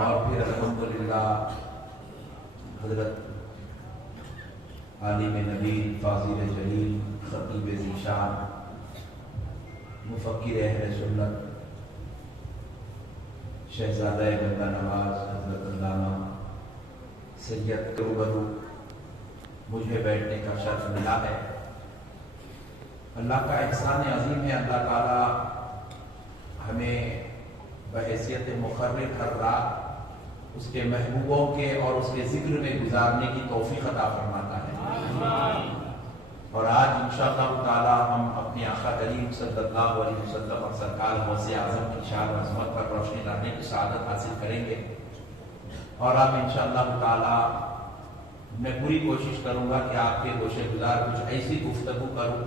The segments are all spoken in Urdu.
اور پھر الحمدللہ حضرت عالم نبی فاضل جلیل خطیب ذیشان مفکر اہل سنت شہزادہ بندہ نواز حضرت علامہ سید روبرو مجھے بیٹھنے کا شرف ملا ہے۔ اللہ کا احسان عظیم ہے، اللہ تعالیٰ ہمیں بحیثیت مقرر ہر رات اس کے محبوبوں کے اور اس کے ذکر میں گزارنے کی توفیق عطا فرماتا ہے۔ اور آج انشاءاللہ تعالیٰ ہم اپنے آقا کریم صلی اللہ علیہ وسلم اور سرکار غوث اعظم کی شان و عظمت پر روشنی ڈالنے کی سعادت حاصل کریں گے۔ اور اب انشاءاللہ تعالیٰ میں پوری کوشش کروں گا کہ آپ کے گوشے گزار کچھ ایسی گفتگو کروں،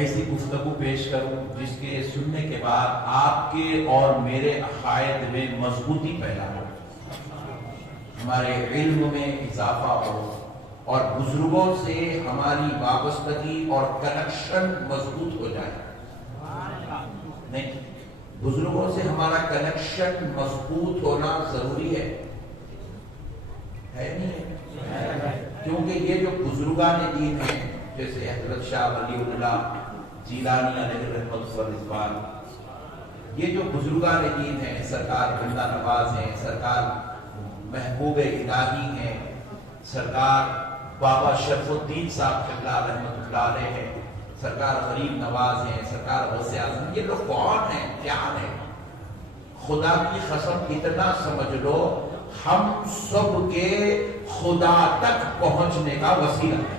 ایسی گفتگو پیش کروں جس کے سننے کے بعد آپ کے اور میرے عقائد میں مضبوطی پیدا ہو، ہمارے علم میں اضافہ ہو، اور بزرگوں سے ہماری وابستگی اور کنیکشن مضبوط ہو جائے۔ نہیں، بزرگوں سے ہمارا کنیکشن مضبوط ہونا ضروری ہے نہیں ہے؟ کیونکہ یہ جو بزرگان دین ہیں جیسے حضرت شاہ ولی اللہ جیلانی علیہ رحمت و رضوان، یہ جو بزرگان دین ہیں، سرکار بندہ نواز ہیں، سرکار محبوب الہی ہیں، سرکار بابا شرف الدین صاحب قبلہ رحمت اللہ علیہ ہیں، سرکار غریب نواز ہیں، سرکار غوث اعظم، یہ لوگ کون ہیں، کیا ہیں؟ خدا کی قسم اتنا سمجھ لو، ہم سب کے خدا تک پہنچنے کا وسیلہ ہے۔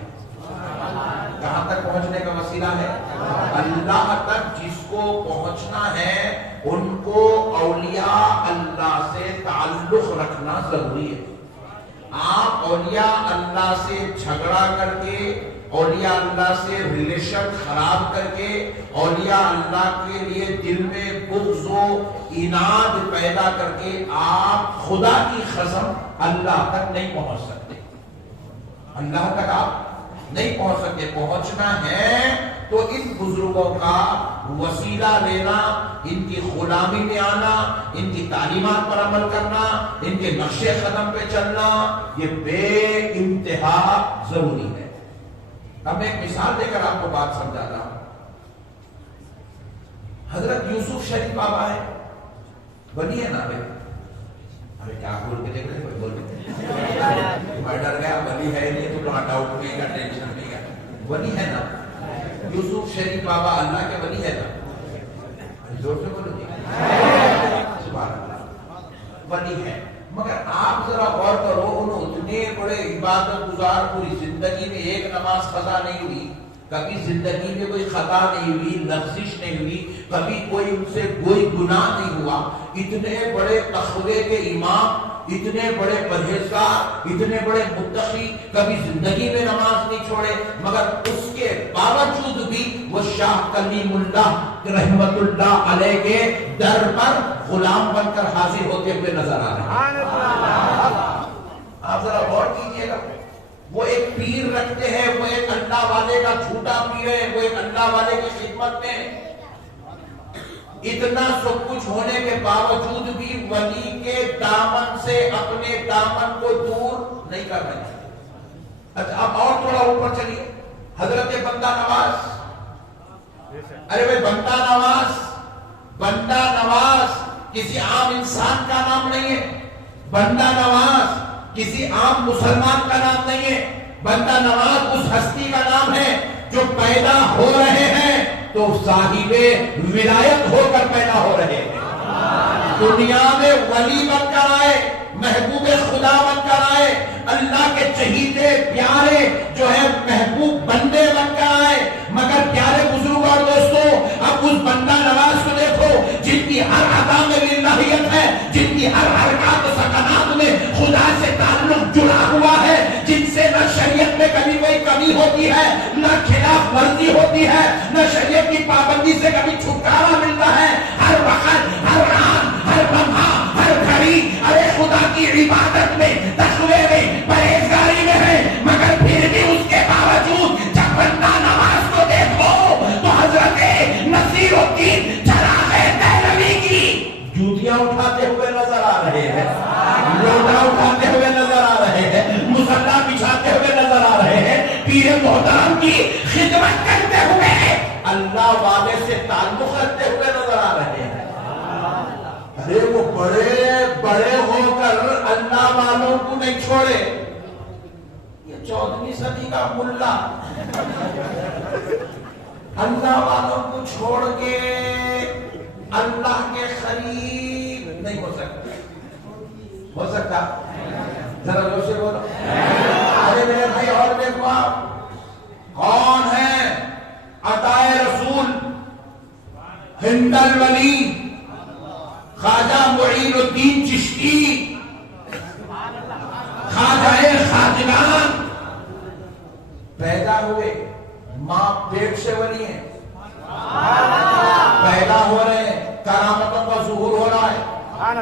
کہاں تک پہنچنے کا وسیلہ ہے؟ اللہ تک جس کو پہنچنا ہے ان کو اولیاء اللہ سے تعلق رکھنا ضروری ہے۔ آپ اولیاء اللہ سے جھگڑا کر کے، اولیاء اللہ سے ریلیشن خراب کر کے، اولیاء اللہ کے لیے دل میں بغض و عناد پیدا کر کے آپ خدا کی قسم اللہ تک نہیں پہنچ سکتے۔ اللہ تک آپ نہیں پہنچ سکتے۔ پہنچنا ہے تو ان بزرگوں کا وسیلہ لینا، ان کی غلامی میں آنا، ان کی تعلیمات پر عمل کرنا، ان کے نقش قدم پہ چلنا، یہ بے انتہا ضروری ہے۔ اب میں ایک مثال دے کر آپ کو بات سمجھا رہا ہوں۔ حضرت یوسف شریف بابا ہے، ولی ہے نا بھائی؟ ارے کیا بول کے دیکھ رہے ہیں؟ بول کے میں ڈر گیا، ولی ہے نہیں تو ناٹ آؤٹ نہیں کا ٹینشن نہیں ہے، ولی ہے نا؟ یوسف شریف بابا اللہ کے ولی ہے نا؟ زور سے بولو جی، سبحان اللہ، ولی ہے۔ مگر آپ ذرا غور کرو، انہوں اتنے بڑے عبادت گزار، پوری زندگی میں ایک نماز قضا نہیں ہوئی، کبھی زندگی میں کوئی خطا نہیں ہوئی، لغزش نہیں ہوئی، کبھی کوئی ان سے کوئی گناہ نہیں ہوا، اتنے بڑے تقوی کے امام، اتنے بڑے پرہیزگار، اتنے بڑے متقی، کبھی زندگی میں نماز نہیں چھوڑے، مگر اس کے باوجود بھی وہ شاہ کلیم اللہ رحمت اللہ علیہ کے در پر غلام بن کر حاضر ہوتے ہوئے نظر آ رہے ہیں۔ آپ ذرا غور کیجئے گا، وہ ایک پیر رکھتے ہیں، وہ ایک اللہ والے کا جھوٹا پیر ہے، وہ ایک اللہ والے کی خدمت میں، اتنا سب کچھ ہونے کے باوجود بھی ولی کے دامن سے اپنے دامن کو دور نہیں کر رہے۔ اچھا اب اور تھوڑا اوپر چلیے، حضرت بندہ نواز، ارے بھائی بندہ نواز کسی عام انسان کا نام نہیں ہے، بندہ نواز کسی عام مسلمان کا نام نہیں ہے، بندہ نواز اس ہستی کا نام ہے جو پیدا ہو رہے ہیں تو صاحب ولایت ہو کر پیدا ہو رہے ہیں، دنیا میں ولی بن کر آئے، محبوب خدا بن کر آئے، اللہ کے چہیتے پیارے جو ہے محبوب بندے بن کر آئے۔ مگر پیارے بزرگ اور دوستوں، اب اس بندہ نواز کو دیکھو جن کی ہر عطا میں للہیت ہے، جن کی ہر حرکات و سکنات میں خدا سے تعلق جڑا ہوا ہے، جن سے نہ شریعت میں کبھی کوئی کمی ہوتی ہے، نہ خلاف ورزی ہوتی ہے، نہ شریعت کی پابندی سے کبھی چھٹکارا ملتا ہے، ہر وقت، ہر آن، ہر لمحہ، ہر گھڑی ارے خدا کی عبادت میں، تقوی میں، پرہیزگاری میں ہے، مگر پھر بھی اس کے باوجود جب بندہ نواز کو دیکھو تو حضرت نصیر الدین چراغ دہلوی کی جوتیاں اٹھاتے ہوئے نظر آ رہے نہیں چھوڑے. یہ 14ویں صدی کا ملا اللہ والوں کو چھوڑ کے اللہ کے قریب نہیں ہو سکتا. ہو سکتا؟ ذرا زور سے بولو. ارے میرے بھائی اور دیکھو آپ کون ہے عطائے رسول ہند الولی خواجہ معین الدین چشتی خواجہ خواجگان پیدا ہوئے ماں پیٹ سے ولی ہیں پیدا ہو رہے ہیں کرامتوں کا ظہور ہو رہا ہے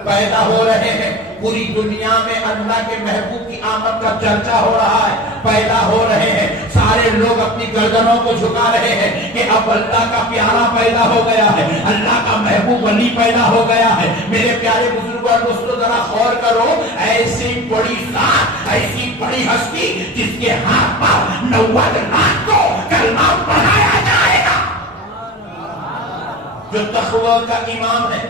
پیدا ہو رہے ہیں پوری دنیا میں اللہ کے محبوب کی آمد کا چرچا ہو رہا ہے پیدا ہو رہے ہیں سارے لوگ اپنی گردنوں کو جھکا رہے ہیں کہ اب اللہ کا پیارا پیدا ہو گیا ہے اللہ کا محبوب ولی پیدا ہو گیا ہے. میرے پیارے بزرگوں اور دوستوں ذرا غور کرو ایسی بڑی ذات ایسی بڑی ہستی جس کے ہاتھ پر 90 لاکھ کو کلمہ پڑھایا جائے گا جو تقوی کا امام ہے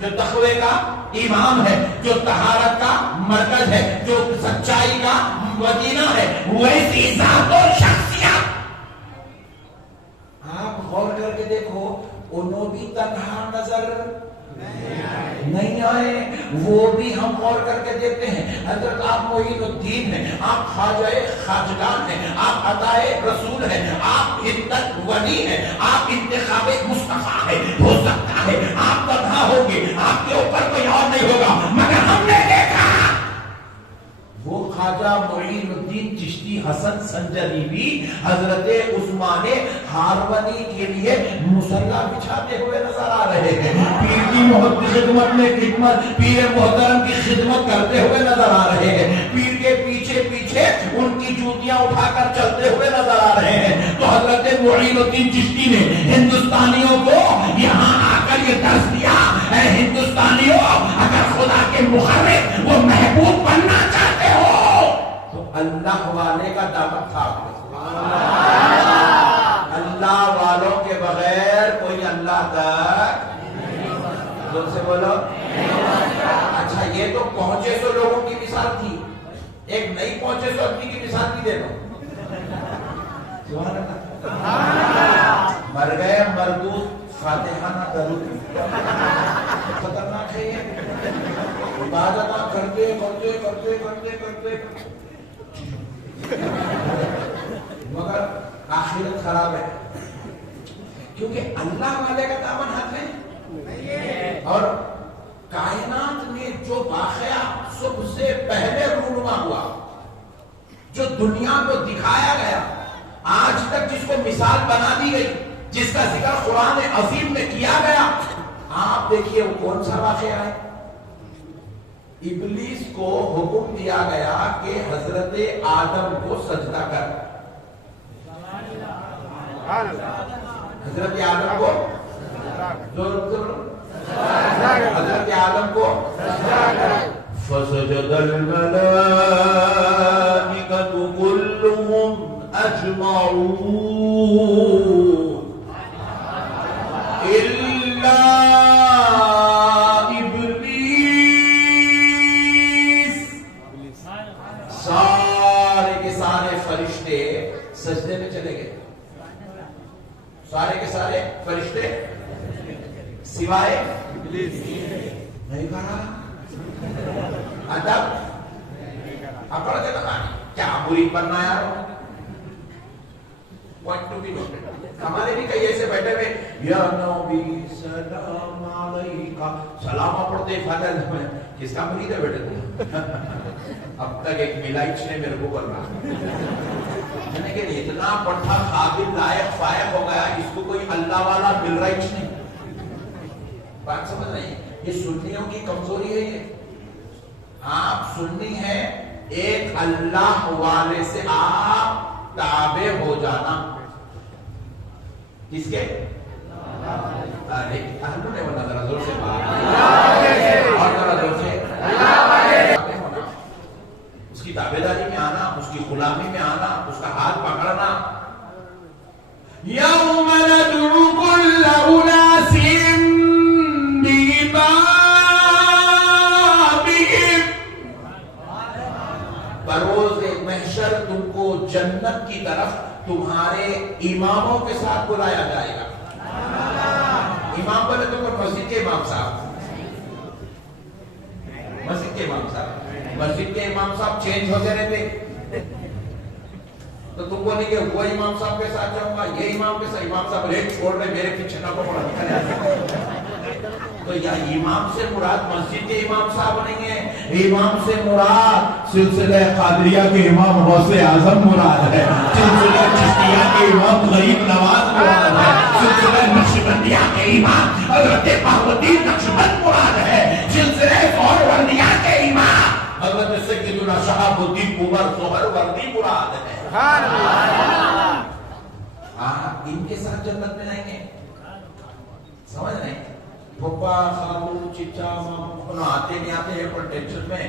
جو تقوی کا امام ہے جو طہارت کا مرکز ہے جو سچائی کا مدینہ ہے ویسی ذات و شخصیت آپ غور کر کے دیکھو انہوں بھی تنہا نظر نہیں آئے وہ بھی ہم غور کر کے دیکھتے ہیں حضرت آپ معین الدین ہیں آپ خواجہ خواجگان ہیں آپ عطائے رسول ہیں آپ ہند ولی ہیں آپ انتخاب مصطفیٰ ہیں ہو سکتا ہے آپ تنہا ہوگے آپ کے اوپر کوئی اور نہیں ہوگا مگر ہم نے دیکھا وہ خواجہ معین الدین چشتی حسن سنجری بھی حضرت عثمان ہارونی کے لیے مصلا بچھاتے ہوئے نظر آ رہے ہیں پیر کی خدمت میں خدمت پیر محترم کی خدمت کرتے ہوئے نظر آ رہے ہیں پیر کے پیچھے پیچھے ان کی جوتیاں اٹھا کر چلتے ہوئے نظر آ رہے ہیں. تو حضرت معین الدین چشتی نے ہندوستانیوں کو یہاں آ کر یہ درس دیا اے ہندوستانیوں اگر خدا کے مخرب وہ محبوب بننا چاہتے ہو تو اللہ والے کا دعوت تھا. اللہ والوں کے بغیر کوئی اللہ تک زور سے بولو. اچھا یہ تو پہنچے سو لوگوں کی مثال تھی ایک نہیں پہنچے سو آدمی کی مثال بھی دے دو. مر گئے مردود فاتحہ نہ درود خطرناک ہے یہ عبادت کرتے کرتے کرتے کرتے کرتے مگر آخرت خراب ہے کیونکہ اللہ والے کا دامن ہاتھ ہے اور کائنات میں جو واقعہ سب سے پہلے رونما ہوا جو دنیا کو دکھایا گیا آج تک جس کو مثال بنا دی گئی جس کا ذکر قرآن عظیم میں کیا گیا آپ دیکھیے وہ کون سا واقعہ ہے. ابلیس کو حکم دیا گیا کہ حضرت آدم کو سجدہ کر. حضرت آدم کو حضرت آدم کو فسجد الملائکۃ کلهم اجمعون الا سارے کے سارے فرشتے سجدے میں چلے گئے. سارے کے سارے فرشتے سوائے نہیں کہا ادب اپڑ کے لگانی کیا مرید بننا یار پوائنٹ ٹو بی نوٹڈ. ہمارے بھی کئی ایسے بیٹھے ہوئے یا نبی سلام علیکہ سلام پڑھتے فضل میں کس کا مرید ہے بیٹھے اب تک ایک ملائچ نے میرے کو کرنا میں نے کہ اتنا پڑھا قابل لائق فائق ہو گیا اس کو کوئی اللہ والا مل رہا ہی نہیں. بات سمجھ رہی ہے یہ سنیوں کی کمزوری ہے. یہ آپ سنی ہے ایک اللہ والے سے آپ تابع ہو جانا کس کے ارے اہلوں نے بنا ذرا زور سے اور ذرا زور سے اس کی تابعداری میں آنا اس کی غلامی میں آنا اس کا ہاتھ پکڑنا. یوم ندعو کل اناس بإمامہم جنت کی طرف تمہارے اماموں کے ساتھ بلایا جائے گا. امام بولے تو کوئی مسجد کے امام صاحب, مسجد کے امام صاحب, مسجد کے امام صاحب چینج ہوتے رہتے, تو تم بولے کہ وہ امام صاحب کے ساتھ جاؤں گا, یہ امام کے ساتھ, امام صاحب ریٹ چھوڑ رہے میرے پیچھے نہ پڑا. تو یا امام سے مراد مسجد کے امام صاحب نہیں ہے, امام سے مراد سلسلہ قادریہ کے امام غوث اعظم مراد ہے, سلسلہ چشتیہ کے امام غریب نواز مراد ہے, سلسلہ نقشبندیہ کے امام حضرت بہاؤالدین نقشبند مراد ہے, سلسلہ سہروردیہ کے امام حضرت سیدنا شہاب الدین عمر سہروردی مراد ہے. ان کے ساتھ جنت میں نہیں ہے, سمجھ رہے ہیں؟ پھپا خالو چچا مامو آتے نہیں آتے ہیں پر ٹینشن میں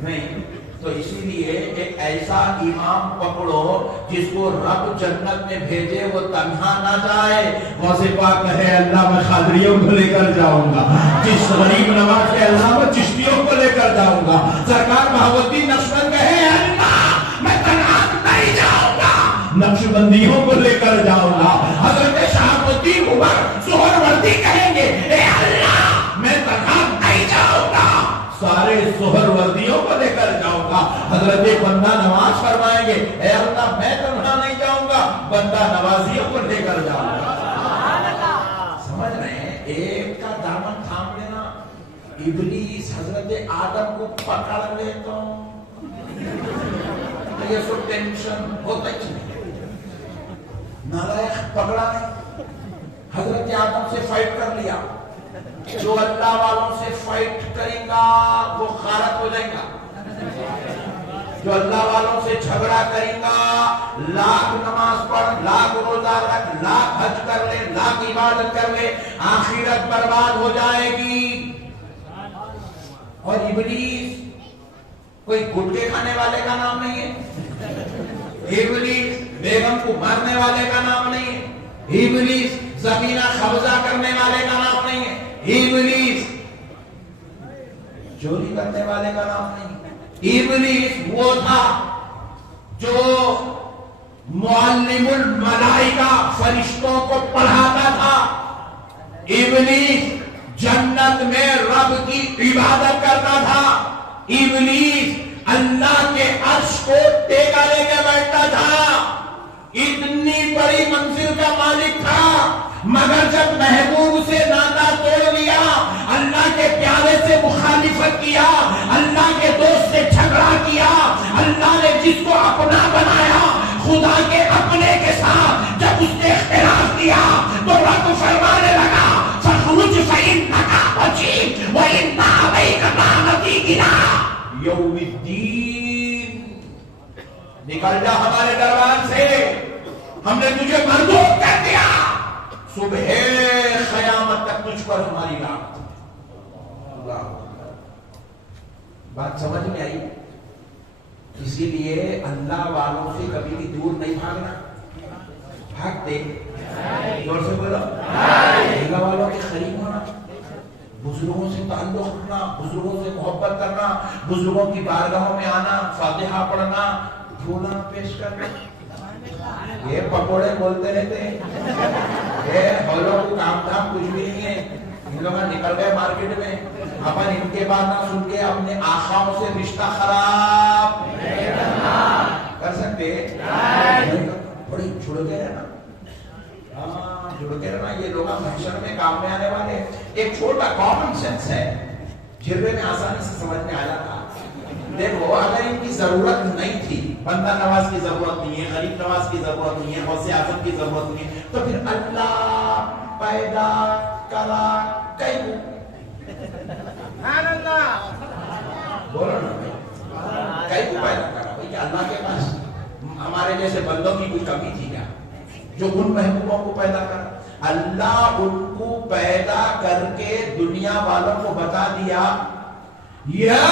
نہیں. تو اسی لیے ایک ایسا امام پکڑو جس کو رب جنت میں بھیجے وہ تنہا نہ جائے. غوث پاک کہے اللہ میں قادریوں کو لے کر جاؤں گا, جس غریب نواز کے اللہ میں چشتیوں کو لے کر جاؤں گا. سرکار بہاؤالدین نقشبند کہے اللہ میں تنہا نہیں جاؤں گا, نقشبندیوں کو لے کر جاؤں گا. حضرت شہاب الدین عمر سہروردی کہیں گے اے اللہ میں تنہا نہیں جاؤں گا, سارے سہروردیوں کو لے کر جاؤں گا. حضرت بندہ نواز فرمائیں گے اے اللہ میں تنہا نہیں جاؤں گا, بندہ نوازیوں کو لے کر جاؤں گا. سمجھ رہے ہیں؟ ایک کا دامن تھام لینا. ابلیس حضرت آدم کو پکڑ لیتا ہوں, یہ سب ٹینشن ہوتا ہی نہیں. نالائق پکڑا نہیں, حضرت آدم سے فائٹ کر لیا. جو اللہ والوں سے فائٹ کرے گا وہ غارت ہو جائے گا. جو اللہ والوں سے جھگڑا کرے گا, لاکھ نماز پڑھ, لاکھ روزہ رکھ, لاکھ حج کر لے, لاکھ عبادت کر لے, آخرت برباد ہو جائے گی. اور ابلیس کوئی گٹکے کھانے والے کا نام نہیں ہے, ابلیس بیگم کو مارنے والے کا نام نہیں ہے, ابلیس زمینہ قبضہ کرنے والے کا نام نہیں ہے, ابلیس چوری کرنے والے کا نام نہیں ہے. ابلیس وہ تھا جو معلم الملائکہ فرشتوں کو پڑھاتا تھا. ابلیس جنت میں رب کی عبادت کرتا تھا. ابلیس اللہ کے عرش کو ٹیکا لے کے بیٹھتا تھا. اتنی بڑی منزل کا مالک تھا, مگر جب محبوب سے ناطا توڑ لیا, اللہ کے پیارے سے مخالفت کیا, اللہ کے دوست سے جھگڑا کیا, اللہ نے جس کو اپنا بنایا خدا کے اپنے کے ساتھ جب اس نے اختلاف کیا تو رب فرمانے لگا فخرج فإنک رجیم وإن علیک لعنتی إلی یوم الدین. نکل جا ہمارے دربار سے, ہم نے تجھے مردود کر دیا, صبح قیامت تک تجھ پر ہماری لعنت. بات سمجھ میں آئی؟ اسی لیے اللہ والوں سے کبھی بھی دور نہیں بھاگنا. بھاگتے زور سے بولو, اللہ والوں کے قریب ہونا, بزرگوں سے تعلق رکھنا, بزرگوں سے محبت کرنا, بزرگوں کی بارگاہوں میں آنا, فاتحہ پڑھنا, دھونا پیش کرنا. یہ پکوڑے بولتے رہتے ہیں, یہ ہولوں کو کام دھام کچھ بھی نہیں ہے. ان لوگ نکل گئے مارکیٹ میں, اپن ان کے بات نہ سن کے اپنے آقاؤں سے رشتہ خراب کر سکتے. بڑی جڑ کے رہنا, جڑ کے رہنا. یہ لوگ محشر میں کام میں آنے والے. ایک چھوٹا کامن سینس ہے, جرے میں آسانی سے سمجھ میں آ جاتا. دیکھو اگر ان کی ضرورت نہیں تھی, بندہ نواز کی ضرورت نہیں ہے, غریب نواز کی ضرورت نہیں ہے, غوث اعظم کی ضرورت نہیں ہے, تو پھر اللہ پیدا کرا کئی کو بولو نا, کئی کو پیدا کرا بھائی. کہ اللہ کے پاس ہمارے جیسے بندوں کی کوئی کمی تھی کیا جو ان محبوبوں کو پیدا کرا؟ اللہ ان کو پیدا کر کے دنیا والوں کو بتا دیا یا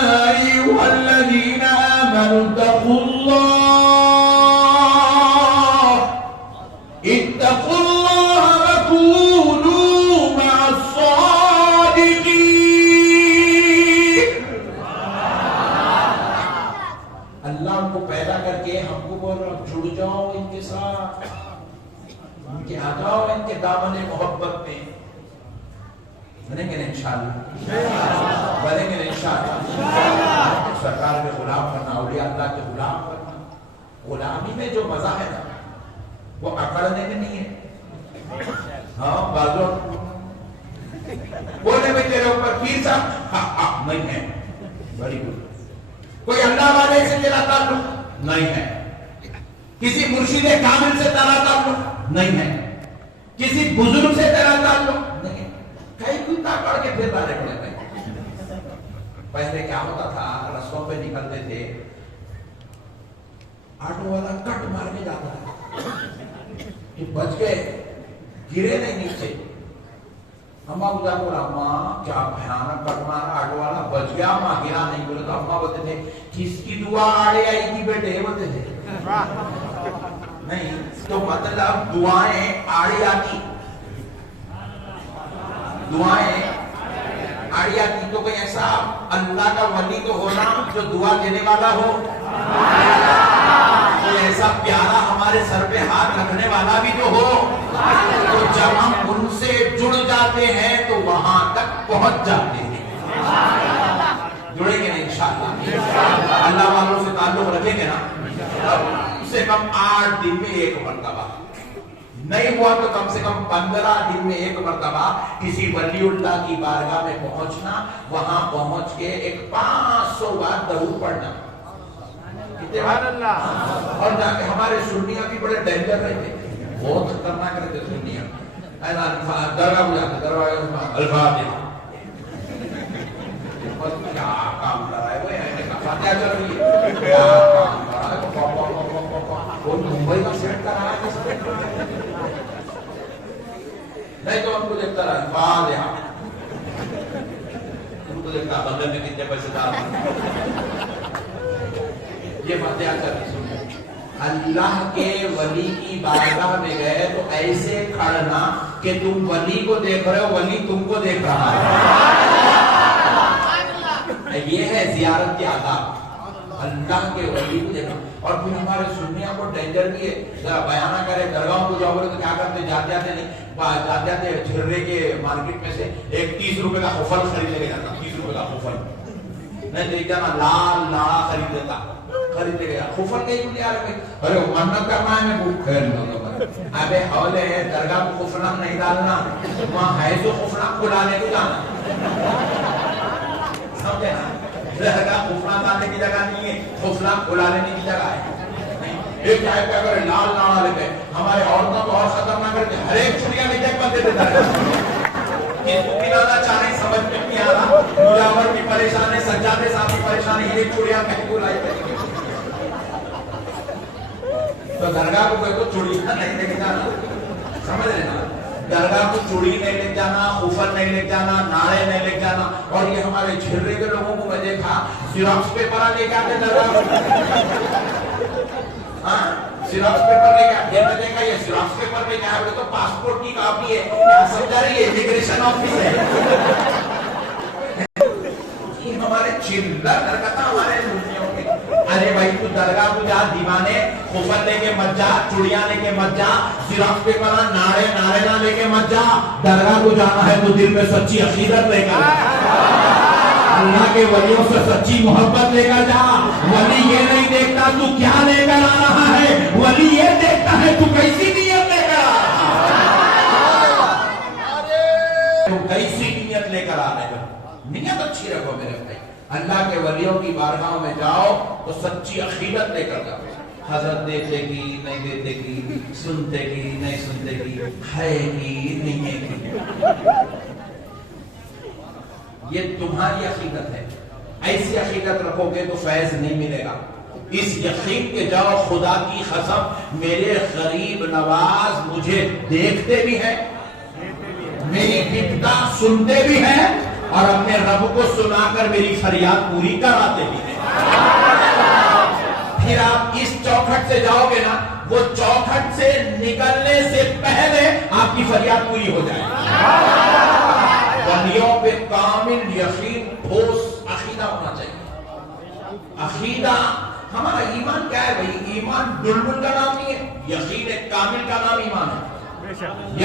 ایھا الذین آمنوا اتقوا اللہ وکونوا مع الصادقین. اللہ ان کو پیدا بنیں گے انشاءاللہ، بنیں گے انشاءاللہ۔ سرکار کے غلام بننا، اولیاء اللہ کے غلام بننا، غلامی میں جو مزہ ہے نا وہ اکڑنے میں نہیں ہے۔ ہاں بازو بولنے میں تیرے اوپر پیر صاحب نہیں ہے، بڑی گڈ۔ کوئی اللہ والے سے تیرا تعلق نہیں ہے، کسی مرشد کامل سے تیرا تعلق نہیں ہے، کسی بزرگ سے تیرا تعلق نہیں ہے، کئی کتا پڑھ کے پھر بانے پڑے گئے۔ پہلے کیا ہوتا تھا، رستوں پہ نکلتے تھے، آٹو والا کٹ مار کے جاتا تھا کہ بچ گئے، گرے نہیں نیچے۔ اماں بجا کو اماں کیا بھیانک کٹ مارا، آٹو والا بچ گیا، ماں گرا نہیں۔ بولے تو اماں بولتے تھے کس کی دعا آڑے آئی تھی بیٹے، بولتے تھے نہیں تو مطلب دعائیں آڑے آتی، دعائیں آڑے آتی۔ تو کوئی ایسا اللہ کا ولی تو ہونا جو دعا دینے والا ہو، کوئی ایسا پیارا ہمارے سر پہ ہاتھ رکھنے والا بھی تو ہو، تو جب ہم ان سے جڑ جاتے ہیں تو وہاں تک پہنچ جاتے ہیں۔ جڑیں گے نا انشاءاللہ، اللہ والوں سے تعلق رکھیں گے نا، کم سے کم 8 دن میں 1 مرتبہ، نہیں ہوا تو کم سے کم 15 دن میں 1 مرتبہ کسی ولی اللہ کی بارگاہ میں پہنچنا، وہاں پہنچ کے ایک 500 بار درود پڑھنا۔ سبحان اللہ۔ اور جا کے ہمارے سنیاں بھی بڑے ڈینجر رہتے، بہت خطرناک رہتے سنیاں، درگاہ ہو جاتے، درگاہ الفاتحہ، کیا کام کر رہا ہے وہ، فاتحہ چل رہی ہے، کیا کام کر رہا ہے وہ، ممبئی کا سیٹ کر رہا ہے، نہیں تو ہم کو دیکھتا رہا فاتحہ، ہم کو دیکھتا بغل میں کتنے پیسے دار، یہ فاتحہ چل رہی۔ اللہ کے ولی کی بارگاہ میں گئے تو ایسے کھڑنا کہ تم ولی کو دیکھ رہے ہو، ولی تم کو دیکھ رہا ہے۔ یہ ہے زیارت کے آداب، اللہ کے ولی کو دیکھنا۔ اور پھر ہمارے سنیوں کو ڈینجر بھی ہے، ذرا بیانہ کرے درگاہوں کو جاؤ تو کیا کرتے، جاتے آتے نہیں، جاتے آتے چھرے کے مارکیٹ میں سے ایک 30 روپے کا خفل خرید لے جاتا، 30 روپے کا خفل، نہیں دیکھ جانا لال لاڑا خرید لیتا، خریدے گیا خفل کہیں کیوں آ رہے، ارے منت کرنا ہے میں بھوک خیر لوں، ابے حولے ہے درگاہ کو خفناک نہیں ڈالنا، وہاں ہے تو خفناک کو ڈالنے کو جانا، سمجھے نا، درگاہ خفناک ڈالنے کی جگہ نہیں ہے، خفناک کو ڈالنے کی جگہ ہے۔ ایک چاہے کہ اگر لال لاڑا لے گئے، ہمارے عورتوں کو اور خطرناک کرتے، ہر ایک چھڑیاں میں جگ بندے دیتا ہے، کس کو پلانا چاہیں سمجھ میں نہیں آ رہا، مجاور بھی پریشان ہے، سجادے صاحب بھی پریشان ہے، یہ چھڑیاں کہیں کو لائی کریں گے، تو درگاہ کو کوئی تو چوڑیاں نہیں لے کے جانا، سمجھ رہے نا، درگاہ کو چوڑی نہیں لے جانا، خفل نہیں لے جانا، ناڑے نہیں لے جانا۔ اور یہ ہمارے جھرے کے لوگوں کو میں دیکھا زیراکس پیپر لے کے آتے درگاہ، ہاں زیراکس پیپر لے کے آتے، میں دیکھا یہ زیراکس پیپر لے کے آئے تو پاسپورٹ کی کاپی ہے، کیا سمجھا رہی ہے امیگریشن آفس ہے، یہ ہمارے چلر درکتا ہمارے ملکیوں کے۔ ارے بھائی تو درگاہ کو جا، دیوانے خفل لے کے مت جا، چوڑیاں لے کے مت جا، زیراکس پیپر ناڑے نہ لے کے مت جا، درگاہ کو جانا ہے تو دل میں سچی عقیدت لے کر، اللہ کے ولیوں سے سچی محبت لے کر جا۔ ولی یہ نہیں دیکھتا تو کیا لے کر آ رہا ہے، ولی یہ دیکھتا ہے تو کیسی نیت لے کر آ رہا ہے، تو کیسی نیت لے کر آ رہے ہو، نیت اچھی رکھو میرے بھائی۔ اللہ کے ولیوں کی بارگاہوں میں جاؤ تو سچی عقیدت لے کر جاؤ، حضرت دیتے کی نہیں دیتے کی، سنتے کی نہیں سنتے کی، ہے کی نہیں ہے کی، یہ تمہاری عقیدت ہے، ایسی عقیدت رکھو گے تو فیض نہیں ملے گا۔ اس یقین کے جاؤ خدا کی قسم میرے غریب نواز مجھے دیکھتے بھی ہیں، میری بپتا سنتے بھی ہیں، اور اپنے رب کو سنا کر میری فریاد پوری کراتے بھی ہیں۔ پھر آپ اس چوکھٹ سے جاؤ گے نا، وہ چوکھٹ سے نکلنے سے پہلے آپ کی فریاد پوری ہو جائے گی۔ ولیوں پہ کامل یقین، ٹھوس عقیدہ ہونا چاہیے۔ عقیدہ ہمارا ایمان کیا ہے بھائی؟ ایمان بلبل کا نام نہیں ہے، یقین کامل کا نام ایمان ہے،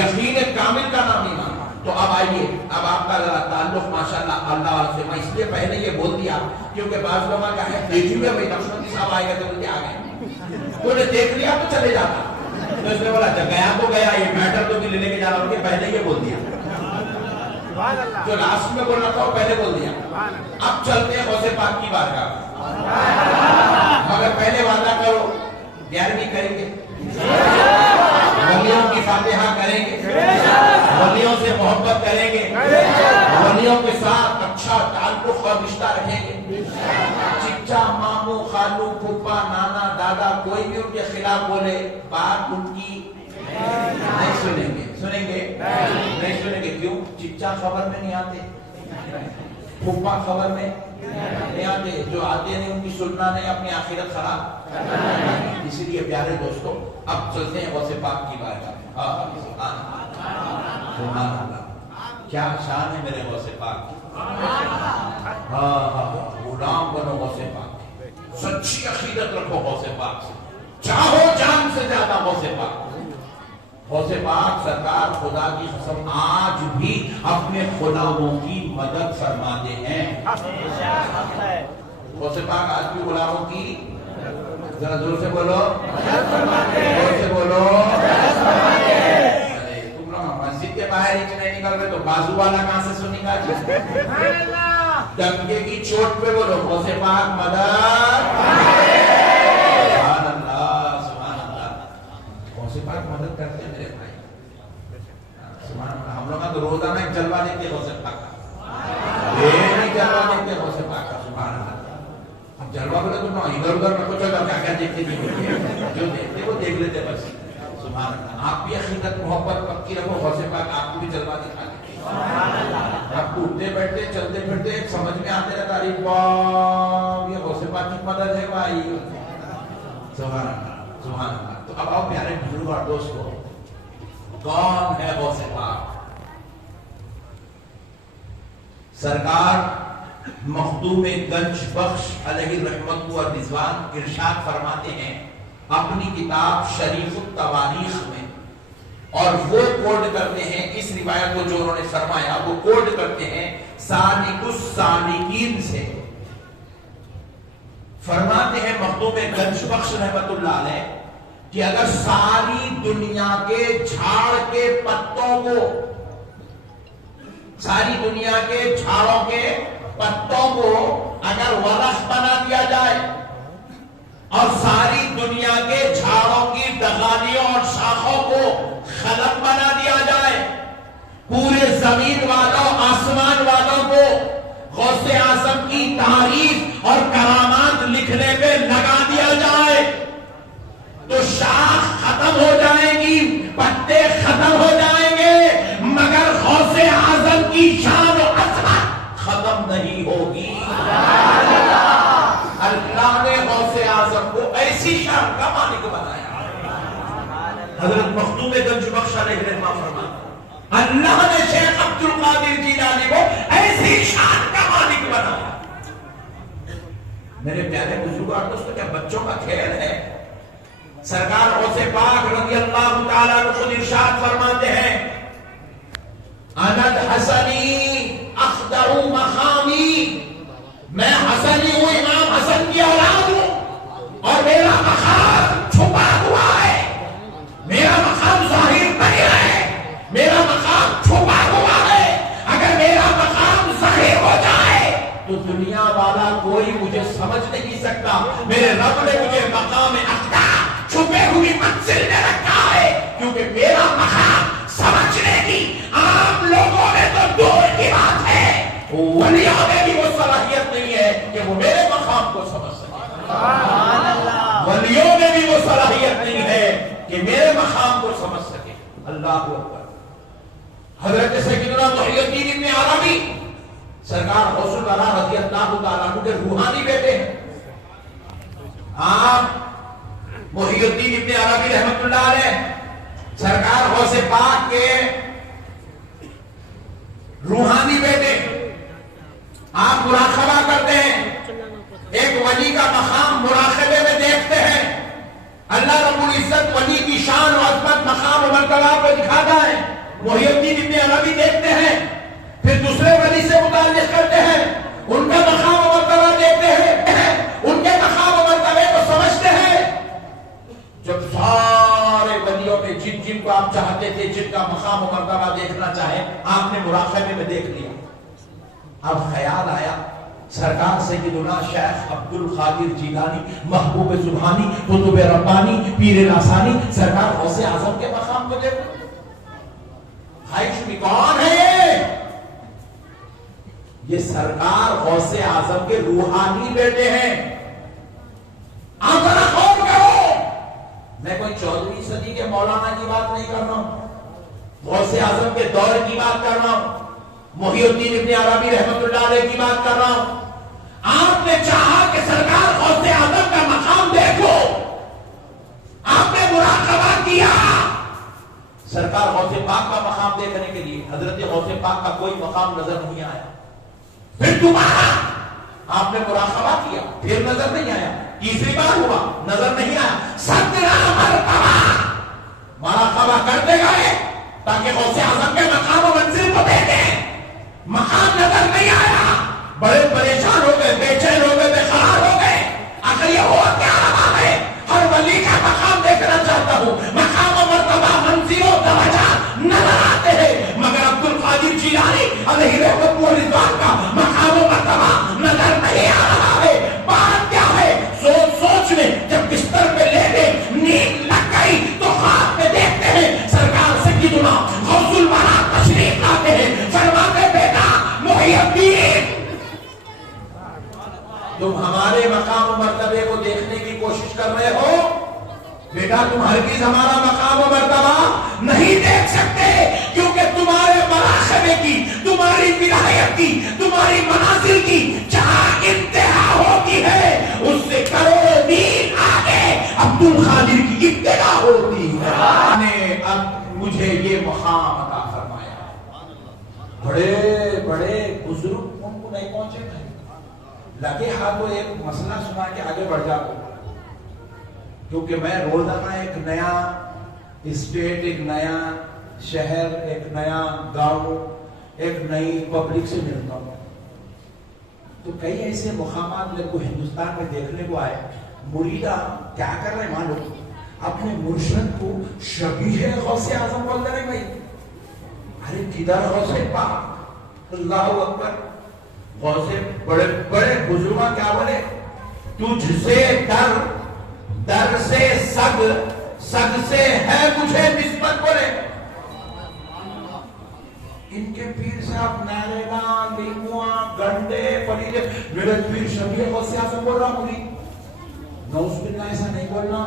یقین کامل کا نام ایمان ہے۔ تو اب آئیے، اب آپ کا تعلق ماشاءاللہ اللہ سے، میں اس لیے پہلے یہ بول دیا کیونکہ بعض لوگوں کا ہے دیکھیں گے بھائی نقشبندی صاحب آئے گا تو بولتے آ گئے، تو نے دیکھ لیا تو چلے جاتا، تو اس نے بولا گیا تو گیا، یہ میٹر تو بھی لے کے جا رہا ہوں، پہلے یہ بول دیا جو لاسٹ میں بولنا تھا وہ پہلے بول دیا۔ اب چلتے ہیں غوث پاک کی بارگاہ، مگر پہلے وعدہ کرو 11ویں کریں گے، ولیوں کی فاتحہ کریں گے، ولیوں سے محبت کریں گے، ولیوں کے ساتھ اچھا تعلق اور رشتہ رکھیں گے، چچا ماموں خالو پھپھا نانا دادا کوئی بھی ان کے خلاف بولے بات ان کی نہیں سنیں گے، سنیں گے نہیں سنیں گے، کیوں؟ چچا خبر میں نہیں آتے، پھپھا خبر میں نہیں آتے، جو آتے نہیں ان کی سننا نہیں، اپنی آخرت خراب۔ اسی لیے پیارے دوستو اب چلتے ہیں غوث پاک کی بارگاہ میں۔ سبحان اللہ، کیا شان ہے میرے غوث پاک کی، غلام بنو غوث پاک، سچی عقیدت رکھو غوث پاک سے، چاہو جان سے زیادہ غوث پاک۔ غوث پاک سرکار خدا کی قسم آج بھی اپنے غلاموں کی مدد فرماتے ہیں، غوث پاک آج بھی غلاموں کی، ذرا زور سے بولو، زور سے بولو، تم لوگ مسجد کے باہر ہی نہیں نکل رہے تو بازو والا کہاں سے سنیں گا؟ ڈنکے کی چوٹ پہ بولو غوث پاک مدد، سبحان اللہ سبحان اللہ، غوث پاک مدد کرتے ہیں میرے بھائی، سبحان اللہ۔ ہم لوگ تو روزانہ ایک جلوہ دیکھتے غوث پاک کا، ایک جلوہ دیکھتے غوث پاک کا، سبحان اللہ۔ اب جلوہ بولے تو ادھر ادھر نہ کچھ کیا کیا دیکھتے نہیں، جو دیکھتے وہ دیکھ لیتے بس، سبحان اللہ۔ آپ بھی عقیدت محبت پکی رکھو، غوث پاک آپ کو بھی جلوہ دکھا دیں، آپ کو اٹھتے بیٹھتے چلتے پھرتے سمجھ میں آتے رہتا، ارے واہ یہ غوث پاک کی مدد ہے بھائی، سبحان اللہ سبحان اللہ۔ تو اب آؤ پیارے بزرگ اور دوستو، کون ہے غوث پاک؟ سرکار مخدوم گنج بخش علیہ رحمت و رضوان ارشاد فرماتے ہیں اپنی کتاب شریف التواریخ میں، اور وہ کوڈ کرتے ہیں اس روایت کو جو انہوں نے فرمایا، وہ کوڈ کرتے ہیں سالک السالکین سے، فرماتے ہیں مخدوم گنج بخش رحمت اللہ علیہ کہ اگر ساری دنیا کے جھاڑ کے پتوں کو، ساری دنیا کے جھاڑوں کے پتوں کو اگر ورق بنا دیا جائے اور ساری دنیا کے جھاڑوں کی ڈغالیوں اور شاخوں کو خلق بنا دیا جائے، پورے زمین والوں آسمان والوں کو غوث اعظم کی تعریف اور کرامات لکھنے پہ لگا دیا جائے، تو شاخ ختم ہو جائے گی، پتے ختم ہو جائیں گے، مگر غوث اعظم کی شان و عظمت ختم نہیں ہوگی۔ اللہ نے غوث اعظم کو ایسی شان کا مالک بنایا، حضرت مخدوم گنج بخش علیہ رحمہ فرماتے اللہ نے شیخ عبد القادر جیلانی کو ایسی شان کا مالک بنایا۔ میرے پیارے بزرگ اور دوستو، کیا بچوں کا کھیل ہے؟ سرکار غوث پاک رضی اللہ تعالیٰ عنہ خود ارشاد فرماتے ہیں اند حسنی اخدع مقامی، میں حسنی ہوں، امام حسن کی اولاد ہوں، اور میرا مقام چھپا ہوا ہے، میرا مقام ظاہر نہیں ہے، میرا مقام چھپا ہوا ہے، اگر میرا مقام ظاہر ہو جائے تو دنیا والا کوئی مجھے سمجھ نہیں سکتا، میرے رب نے مجھے مقام اخدع چھپے ہوئی منزل میں رکھا ہے، کیونکہ میرا مقام سمجھنے کی عام لوگوں نے تو دور کی بات ہے، ولیوں میں بھی وہ صلاحیت نہیں ہے کہ وہ میرے مقام کو سمجھ سکے، ولیوں میں بھی وہ صلاحیت نہیں ہے کہ میرے مقام کو سمجھ سکے۔ اللہ اکبر۔ حضرت سیدنا محی الدین ابن عربی سرکار غوث الورا رضی اللہ تعالیٰ عنہ کے روحانی بیٹے ہیں، آپ محی الدین ابن عربی رحمت اللہ علیہ سرکار غوث پاک کے روحانی بیٹے، آپ مراقبہ کرتے ہیں، ایک ولی کا مقام مراقبے میں دیکھتے ہیں، اللہ رب العزت ولی کی شان و عظمت مقام و مرتبہ کو دکھاتا ہے، محی الدین ابن عربی دیکھتے ہیں، پھر دوسرے ولی سے متعلق کرتے ہیں، ان کا مقام و مرتبہ دیکھتے ہیں، ان کے مقام و مرتبے کو سمجھتے ہیں۔ جب سارے ولیوں میں جن جن کو آپ چاہتے تھے، جن کا مقام و مرتبہ دیکھنا چاہیں، آپ نے مراقبے میں دیکھ لیا۔ اب خیال آیا سرکار سیدنا شیخ عبد القادر جیلانی، محبوب سبحانی، قطب ربانی، پیر لاسانی، سرکار غوث اعظم کے مقام کو دیکھو۔ خواہش بھی کون ہے یہ سرکار غوث اعظم کے روحانی بیٹے ہیں۔ آپ ذرا غور کرو، میں کوئی 14ویں صدی کے مولانا کی بات نہیں کر رہا ہوں، غوث اعظم کے دور کی بات کر رہا ہوں، محی الدین ابن عربی رحمت اللہ علیہ کی بات کر رہا ہوں۔ آپ نے چاہا کہ سرکار غوث اعظم کا مقام دیکھو، آپ نے مراقبہ کیا۔ سرکار غوث پاک کا مقام دیکھنے کے لیے حضرت غوث پاک کا کوئی مقام نظر نہیں آیا۔ پھر دوبارہ آپ نے مراقبہ کیا، پھر نظر نہیں آیا۔ تیسری بار ہوا، نظر نہیں آیا۔ 17 مرتبہ مراقبہ کرتے گئے تاکہ غوث اعظم کے مقام و منزل کو دیکھیں، مقام نظر نہیں آیا۔ بڑے پریشان ہو گئے، بے چین ہو گئے، بے قرار ہو گئے۔ آخر یہ ہوا کیا رہا ہے؟ ہر ولی کا مقام دیکھنا چاہتا ہوں، مقام و مرتبہ، منزل و درجہ نظر آتے ہیں، مگر عبد القادر جیلانی علیہ رحمت و رضوان کا مقام و مرتبہ نظر نہیں آ رہا ہے۔ بات کیا ہے؟ سوچ میں جب بستر پہ لیٹے نیند لگ گئی تو خواب میں دیکھتے ہیں سرکار سیدنا غوث الورا تشریف لاتے ہیں، فرماتے بیٹا محی الدین، تم ہمارے مقام و مرتبے کو دیکھنے کی کوشش کر رہے ہو، بیٹا تم ہرگز ہمارا مقام و مرتبہ نہیں دیکھ سکتے، کیونکہ تمہارے مراقبے کی، تمہاری ولایت کی، تمہاری منازل کی جہاں انتہا ہوتی ہے اس سے کروڑوں میل آگے عبد القادر کی ابتدا ہوتی ہے۔ نے اب مجھے یہ مقام عطا فرمایا۔ بڑے بڑے بزرگ ان کو نہیں پہنچے تھے، لگے ہاتھوں ایک مسئلہ سنا کے آگے بڑھ جاؤ، کیونکہ میں روزانہ ایک نیا اسٹیٹ، ایک نیا شہر، ایک نیا گاؤں، ایک نئی پبلک سے ملتا ہوں۔ تو کئی ایسے مقامات میرے کو ہندوستان میں دیکھنے کو آئے، مریدہ کیا کر رہے معلوم، اپنے مرشد کو شبیہ غوث اعظم بول رہے بھائی، ارے کدھر غوث پاک، اللہ اکبر۔ غوث بڑے بڑے بزرگاں کیا بولے، تجھ سے در، در سے سگ، سگ سے ہے مجھے نسبت بولے۔ ان کے پیر صاحب نارینا، لیموان، گنڈے، پلیدے، میرے پیر شبیہ غوث اعظم بول رہا مجھے، نوز باللہ ایسا نہیں بولنا۔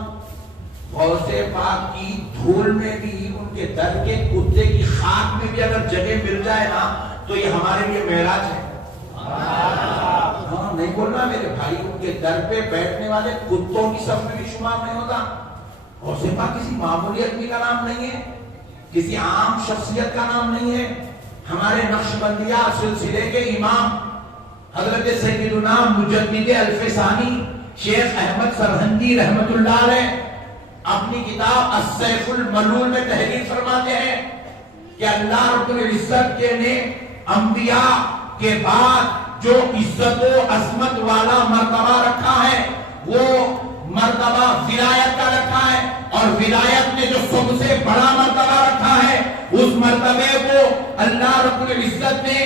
غوث پاک کی دھول میں بھی، ان کے در کے کتے کی خاک میں بھی اگر جگہ مل جائے نا تو یہ ہمارے لیے معراج ہے۔ ہاں نہیں بولنا میرے بھائی، ان کے در پہ بیٹھنے والے کتوں کی صف میں بھی شمار نہیں ہوتا۔ غوث پاک کسی معمولی آدمی کا نام نہیں ہے، کسی عام شخصیت کا نام نہیں ہے۔ ہمارے نقشبندیہ سلسلے کے امام حضرت سیدنا مجدد الفسانی شیخ احمد سرہندی رحمت اللہ علیہ اپنی کتاب السیف الملول میں تحریر فرماتے ہیں کہ اللہ رب العزت کے نے انبیاء کے بعد جو عزت و عظمت والا مرتبہ رکھا ہے وہ مرتبہ ولایت کا رکھا ہے، اور ولایت نے جو سب سے بڑا مرتبہ رکھا ہے اس مرتبے کو اللہ رب العزت نے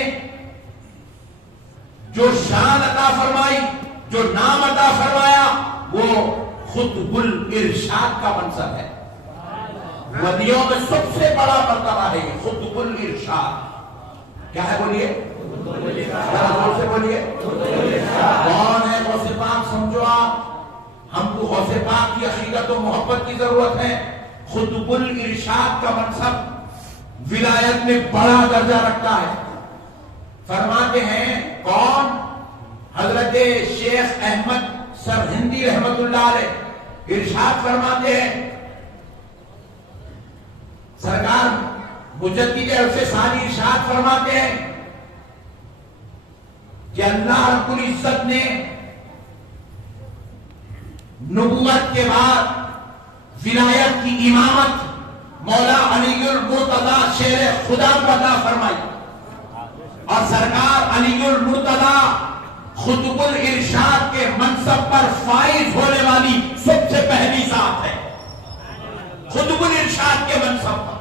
جو شان عطا فرمائی، جو نام عطا فرمایا، وہ خطب الارشاد کا منصب ہے۔ ولیوں میں سب سے بڑا مرتبہ ہے یہ خطب الارشاد۔ کیا ہے بولیے؟ زور سے بولیے، کون ہے غوث پاک؟ سمجھو آپ، ہم کو غوث پاک کی عقیدت و محبت کی ضرورت ہے۔ خطب الارشاد کا منصب ولایت میں بڑا درجہ رکھتا ہے۔ فرماتے ہیں کون؟ حضرت شیخ احمد سرہندی رحمت اللہ علیہ ارشاد فرماتے ہیں، سرکار مجدد الفسانی ارشاد فرماتے ہیں کہ اللہ رب العزت نے نبوت کے بعد ولایت کی امامت مولا علی المرتضی شیر خدا کو عطا فرمائی، اور سرکار علی المرتضی خطب الارشاد کے منصب پر فائز ہونے والی سب سے پہلی ذات ہے۔ خطب الارشاد کے منصب پر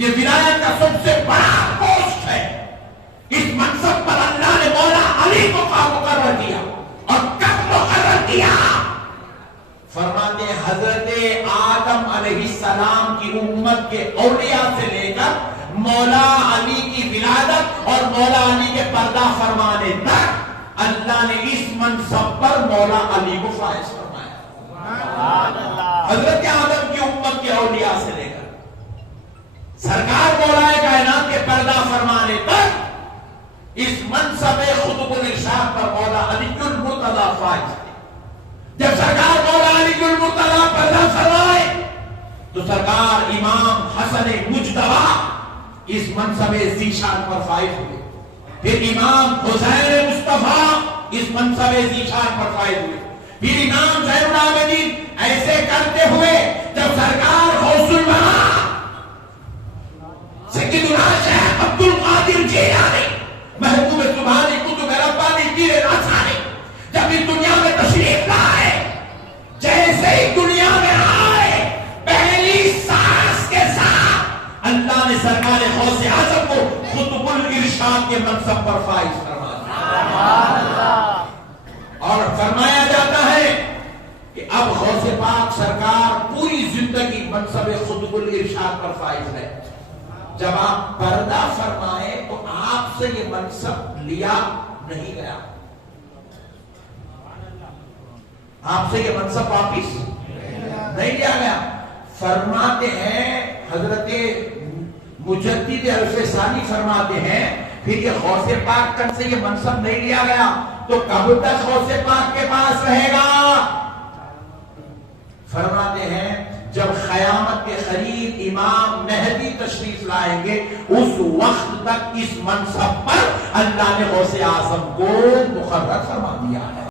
یہ ولایت کا سب سے بڑا پوسٹ ہے۔ اس منصب پر اللہ نے مولا علی کو مقرر کیا، اور کب مقرر کیا؟ فرماتے ہیں حضرت آدم علیہ السلام کی امت کے اولیاء سے لے کر مولا علی کی ولادت اور مولا علی کے پردہ فرمانے تک اللہ نے اس منصب پر مولا علی کو فائز فرمایا۔ حضرت آدم کی امت کے اولیاء سے لے کر سرکار مولا کائنات کے پردہ فرمانے تک اس منصب خطب الارشاد پر مولا علی المرتضی فائز تھے۔ جب سرکار مولا علی المرتضی پردہ فرمائے تو سرکار امام حسن مجتبی اس منصب ذیشان پر فائز ہوئے، پھر امام حسین مصطفیٰ اس منصب ذیشان پر فائز ہوئے، پھر امام زین العابدین، ایسے کرتے ہوئے جب سرکار غوث الورا سیدنا شیخ عبد القادر جیلانی محبوب سبحانی قطب ربانی پیر رسانی جب اس دنیا میں تشریف لائے، جیسے ہی دنیا میں آئے پہلی سانس کے ساتھ اللہ نے سرکار غوث اعظم کو خطب الارشاد کے منصب پر فائز فرمایا، اور فرمایا جاتا ہے کہ اب غوث پاک سرکار پوری زندگی منصب خطب الارشاد پر فائز ہے۔ جب آپ پردہ فرمائے تو آپ سے یہ منصب لیا نہیں گیا، آپ سے یہ منصب واپس نہیں لیا گیا۔ فرماتے ہیں حضرت مجدد عرف ثانی فرماتے ہیں پھر یہ غوث پاک کن سے یہ منصب نہیں لیا گیا تو کب تک غوث پاک کے پاس رہے گا؟ فرماتے ہیں جب قیامت کے قریب امام مہدی تشریف لائیں گے اس وقت تک اس منصب پر اللہ نے غوث اعظم کو مقرر فرما دیا ہے۔